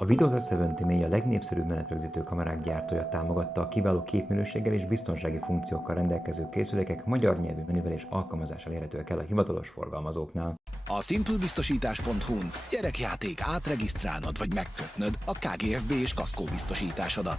A videót összevönti, mely a legnépszerűbb menetrögzítő kamerák gyártója támogatta a kiváló képminőséggel és biztonsági funkciókkal rendelkező készülékek magyar nyelvű menüvel és alkalmazással érhetőek el a hivatalos forgalmazóknál. A simplebiztosítás.hu-n gyerekjáték átregisztrálnod vagy megkötnöd a KGFB és kaszkó biztosításodat.